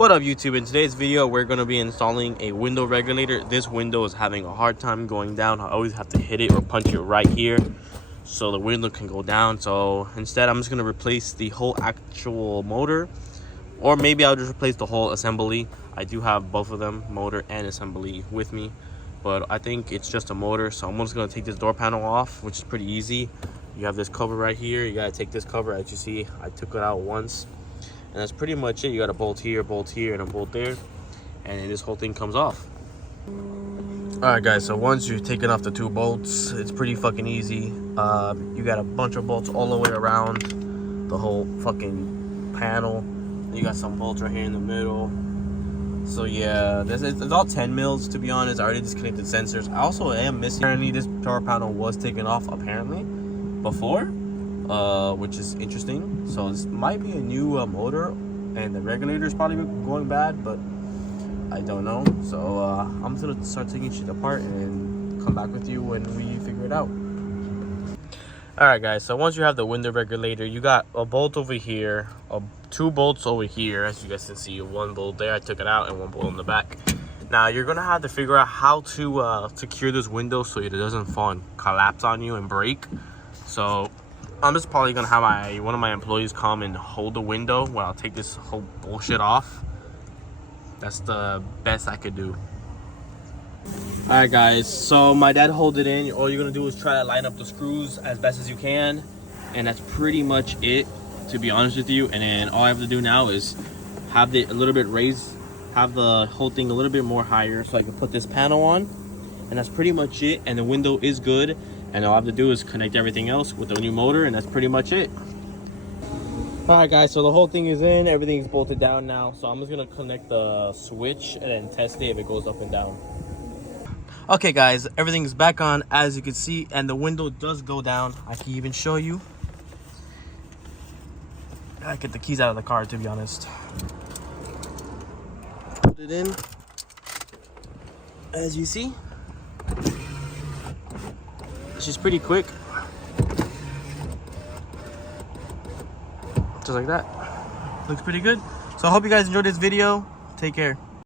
What up, YouTube? In today's video we're going to be installing a window regulator. This window is having a hard time going down. I always have to hit it or punch it right here so the window can go down. So instead I'm just going to replace the whole actual motor, or maybe I'll just replace the whole assembly. I do have both of them, motor and assembly, with me, but I think it's just a motor. So I'm just going to take this door panel off, which is pretty easy. You have this cover right here. You got to take this cover. As you see, I took it out once. And that's pretty much it. You got a bolt here, and a bolt there, and then this whole thing comes off. All right, guys, so once you've taken off the two bolts, it's pretty fucking easy. You got a bunch of bolts all the way around the whole fucking panel. You got some bolts right here in the middle. So yeah, it's all 10 mils, to be honest. I already disconnected sensors. I also am missing, apparently this door panel was taken off apparently before, which is interesting. So this might be a new motor, and the regulator is probably going bad, but I don't know. So I'm just gonna start taking shit apart and come back with you when we figure it out. All right, guys, so once you have the window regulator, you got a bolt over here, two bolts over here. As you guys can see, one bolt there, I took it out, and one bolt in the back. Now you're gonna have to figure out how to secure this window so it doesn't fall and collapse on you and break. So I'm just probably gonna have one of my employees come and hold the window while I'll take this whole bullshit off. That's the best I could do. All right, guys, so my dad holds it in. All you're gonna do is try to line up the screws as best as you can, and that's pretty much it, to be honest with you. And then all I have to do now is have it a little bit raised, have the whole thing a little bit more higher so I can put this panel on, and that's pretty much it. And the window is good. And all I have to do is connect everything else with the new motor, and that's pretty much it. All right, guys, so the whole thing is in. Everything's bolted down now. So I'm just going to connect the switch and then test it if it goes up and down. Okay, guys, everything's back on, as you can see, and the window does go down. I can even show you. I get the keys out of the car, to be honest. Put it in. As you see, she's pretty quick, just like that. Looks pretty good. So I hope you guys enjoyed this video. Take care.